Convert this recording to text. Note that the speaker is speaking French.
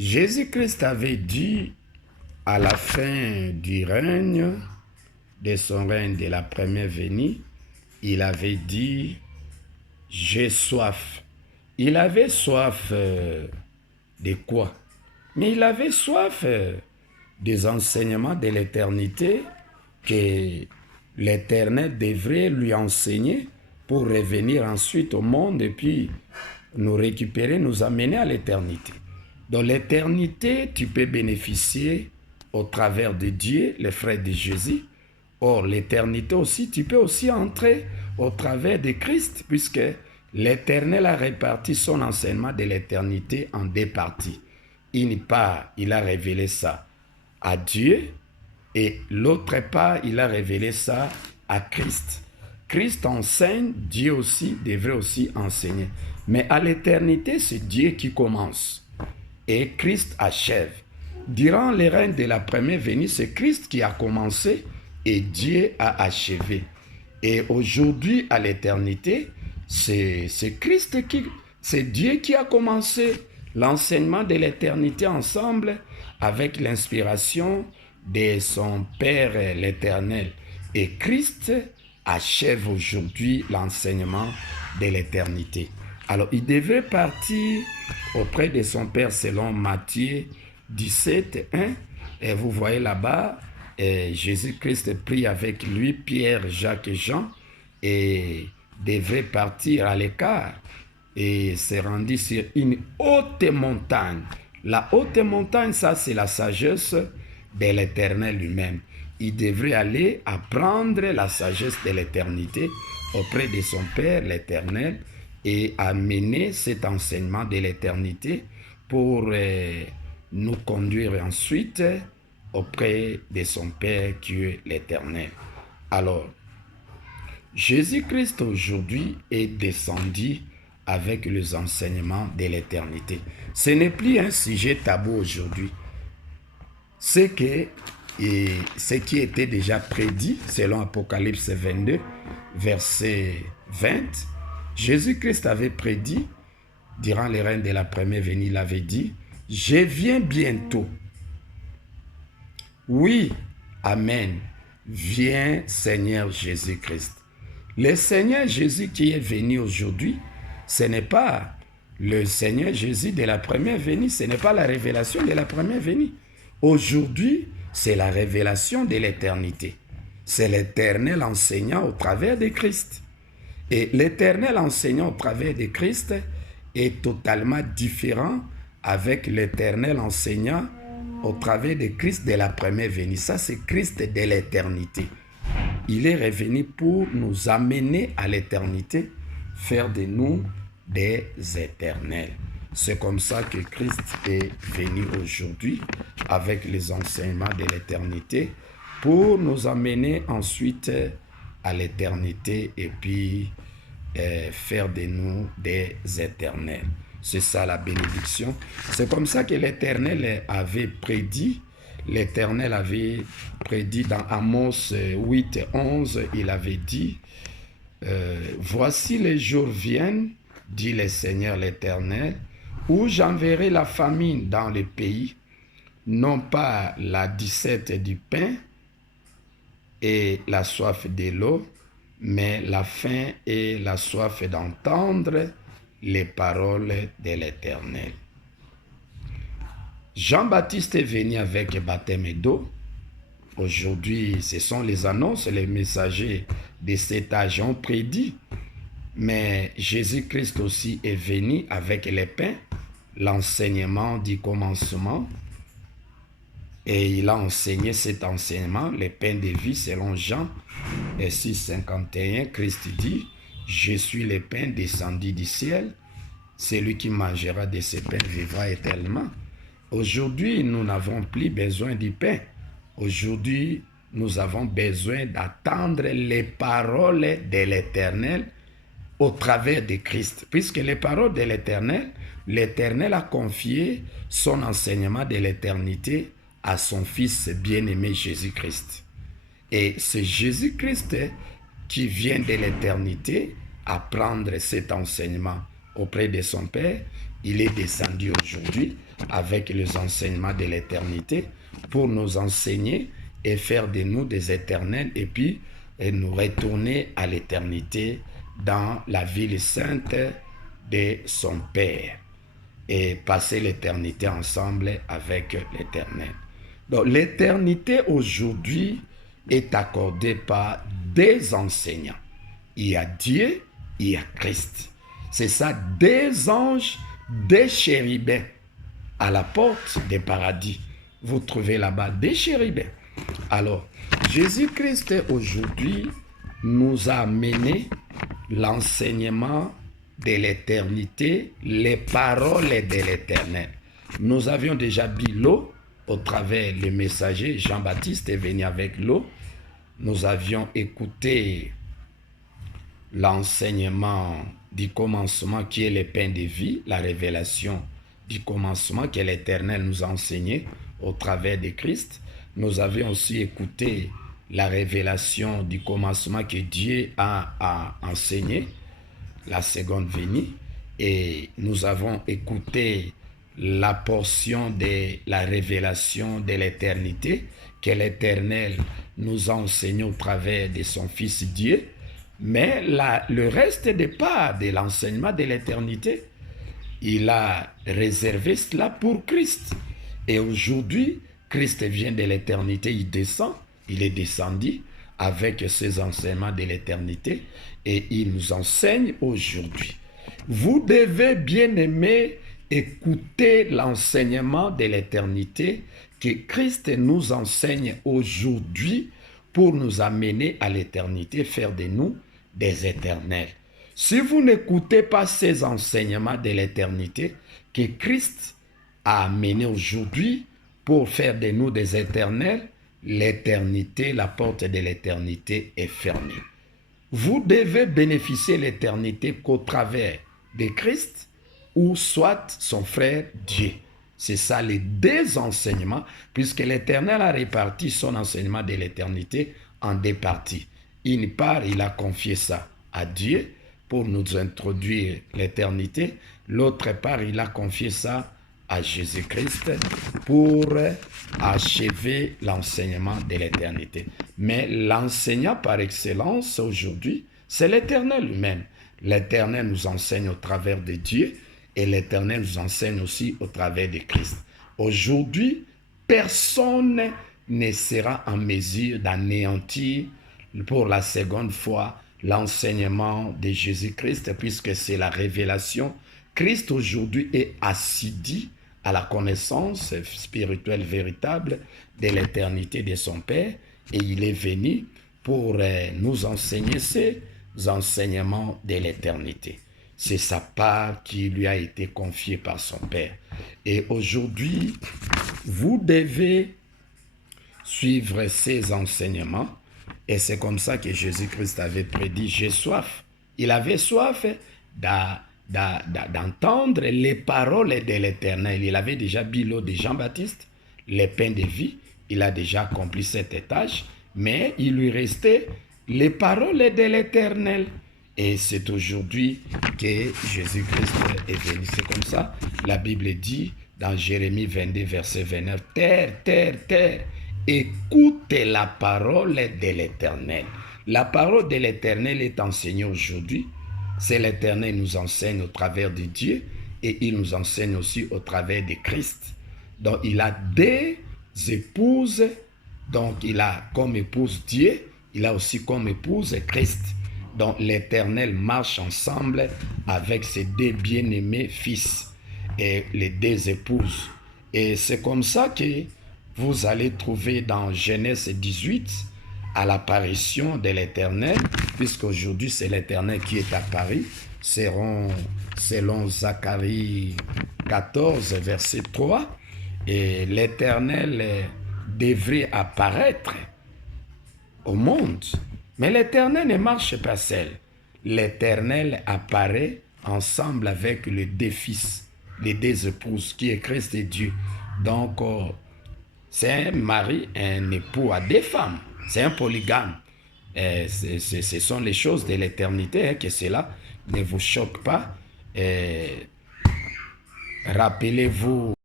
Jésus-Christ avait dit à la fin du règne, de son règne de la première venue, il avait dit, j'ai soif. Il avait soif de quoi? Mais il avait soif des enseignements de l'éternité que l'Éternel devrait lui enseigner pour revenir ensuite au monde et puis nous récupérer, nous amener à l'éternité. Dans l'éternité, tu peux bénéficier au travers de Dieu, le frère de Jésus. Or, l'éternité aussi, tu peux aussi entrer au travers de Christ, puisque l'Éternel a réparti son enseignement de l'éternité en deux parties. Une part, il a révélé ça à Dieu, et l'autre part, il a révélé ça à Christ. Christ enseigne, Dieu aussi devrait aussi enseigner. Mais à l'éternité, c'est Dieu qui commence et Christ achève. Durant les règnes de la première venue, c'est Christ qui a commencé et Dieu a achevé. Et aujourd'hui, à l'éternité, c'est Dieu qui a commencé l'enseignement de l'éternité ensemble avec l'inspiration de son Père l'Éternel. Et Christ achève aujourd'hui l'enseignement de l'éternité. Alors, il devait partir auprès de son Père selon Matthieu 17, 1. Et vous voyez là-bas, Jésus-Christ prie avec lui, Pierre, Jacques et Jean, et devait partir à l'écart et se rendu sur une haute montagne. La haute montagne, ça c'est la sagesse de l'Éternel lui-même. Il devrait aller apprendre la sagesse de l'éternité auprès de son Père l'Éternel et amener cet enseignement de l'éternité pour nous conduire ensuite auprès de son Père qui est l'Éternel. Alors, Jésus-Christ aujourd'hui est descendu avec les enseignements de l'éternité. Ce n'est plus un sujet tabou aujourd'hui. Ce qui était déjà prédit, selon Apocalypse 22, verset 20, Jésus-Christ avait prédit, durant les règnes de la première venue, il avait dit, « Je viens bientôt. » Oui, Amen. Viens, Seigneur Jésus-Christ. Le Seigneur Jésus qui est venu aujourd'hui, ce n'est pas le Seigneur Jésus de la première venue, ce n'est pas la révélation de la première venue. Aujourd'hui, c'est la révélation de l'éternité. C'est l'Éternel enseignant au travers de Christ. Et l'Éternel enseignant au travers de Christ est totalement différent avec l'Éternel enseignant au travers de Christ de la première venue. Ça, c'est Christ de l'éternité. Il est revenu pour nous amener à l'éternité, faire de nous des éternels. C'est comme ça que Christ est venu aujourd'hui avec les enseignements de l'éternité pour nous amener ensuite à l'éternité et puis faire de nous des éternels. C'est ça la bénédiction. C'est comme ça que l'Éternel avait prédit. L'Éternel avait prédit dans Amos 8 et 11, il avait dit, voici les jours viennent, dit le Seigneur l'Éternel, où j'enverrai la famine dans le pays, non pas la disette du pain et la soif de l'eau, mais la faim et la soif d'entendre les paroles de l'Éternel. Jean-Baptiste est venu avec baptême d'eau. Aujourd'hui, ce sont les annonces, les messagers de cet âge ont prédit. Mais Jésus-Christ aussi est venu avec les pains, l'enseignement du commencement. Et il a enseigné cet enseignement, les pains de vie, selon Jean 6, 51. Christ dit, « Je suis le pain descendu du ciel. Celui qui mangera de ce pain vivra éternellement. » Aujourd'hui, nous n'avons plus besoin du pain. Aujourd'hui, nous avons besoin d'attendre les paroles de l'Éternel au travers de Christ. Puisque les paroles de l'Éternel, l'Éternel a confié son enseignement de l'éternité à son Fils bien-aimé Jésus-Christ. Et c'est Jésus-Christ qui vient de l'éternité apprendre cet enseignement auprès de son Père, il est descendu aujourd'hui avec les enseignements de l'éternité pour nous enseigner et faire de nous des éternels et puis nous retourner à l'éternité dans la ville sainte de son Père et passer l'éternité ensemble avec l'Éternel. Donc l'éternité aujourd'hui est accordée par des enseignants. Il y a Dieu, il y a Christ. C'est ça, des anges, des chérubins à la porte des paradis. Vous trouvez là-bas des chérubins. Alors, Jésus-Christ aujourd'hui nous a amené l'enseignement de l'éternité, les paroles de l'éternel. Nous avions déjà bu l'eau au travers le messager Jean-Baptiste est venu avec l'eau. Nous avions écouté l'enseignement du commencement qui est le pain de vie, la révélation du commencement que l'Éternel nous a enseigné au travers de Christ. Nous avions aussi écouté la révélation du commencement que Dieu a enseigné, la seconde venue, et nous avons écouté la portion de la révélation de l'éternité que l'Éternel nous a enseigné au travers de son Fils Dieu. Mais le reste des parts de l'enseignement de l'éternité, il a réservé cela pour Christ. Et aujourd'hui, Christ vient de l'éternité, il descend, il est descendu avec ses enseignements de l'éternité et il nous enseigne aujourd'hui. Vous devez, bien aimer, écouter l'enseignement de l'éternité que Christ nous enseigne aujourd'hui pour nous amener à l'éternité, faire de nous des éternels. Si vous n'écoutez pas ces enseignements de l'éternité que Christ a amené aujourd'hui pour faire de nous des éternels, l'éternité, la porte de l'éternité est fermée. Vous devez bénéficier de l'éternité qu'au travers de Christ ou soit son frère Dieu. C'est ça les deux enseignements, puisque l'Éternel a réparti son enseignement de l'éternité en deux parties. Une part, il a confié ça à Dieu pour nous introduire l'éternité. L'autre part, il a confié ça à Jésus-Christ pour achever l'enseignement de l'éternité. Mais l'enseignant par excellence aujourd'hui, c'est l'Éternel lui-même. L'Éternel nous enseigne au travers de Dieu et l'Éternel nous enseigne aussi au travers de Christ. Aujourd'hui, personne ne sera en mesure d'anéantir pour la seconde fois l'enseignement de Jésus-Christ, puisque c'est la révélation. Christ aujourd'hui est assidu à la connaissance spirituelle véritable de l'éternité de son Père, et il est venu pour nous enseigner ces enseignements de l'éternité. C'est sa part qui lui a été confiée par son Père. Et aujourd'hui, vous devez suivre ces enseignements. Et c'est comme ça que Jésus-Christ avait prédit, j'ai soif. Il avait soif d'entendre les paroles de l'Éternel. Il avait déjà bu l'eau de Jean-Baptiste, les pains de vie. Il a déjà accompli cette tâche, mais il lui restait les paroles de l'Éternel. Et c'est aujourd'hui que Jésus-Christ est venu. C'est comme ça, la Bible dit dans Jérémie 22, verset 29, « Terre, terre, terre, écoutez la parole de l'Éternel. » La parole de l'Éternel est enseignée aujourd'hui. C'est l'Éternel qui nous enseigne au travers de Dieu et il nous enseigne aussi au travers de Christ. Donc il a des épouses, donc il a comme épouse Dieu, il a aussi comme épouse Christ. Donc l'Éternel marche ensemble avec ses deux bien-aimés fils et les deux épouses. Et c'est comme ça que vous allez trouver dans Genèse 18 à l'apparition de l'Éternel, puisqu'aujourd'hui c'est l'Éternel qui est apparu, selon Zacharie 14, verset 3, et l'Éternel devrait apparaître au monde. Mais l'Éternel ne marche pas seul. L'Éternel apparaît ensemble avec les deux fils, les deux épouses, qui est Christ et Dieu. Donc, c'est un mari, un époux à deux femmes. C'est un polygame. Ce sont les choses de l'éternité, que cela ne vous choque pas. Rappelez-vous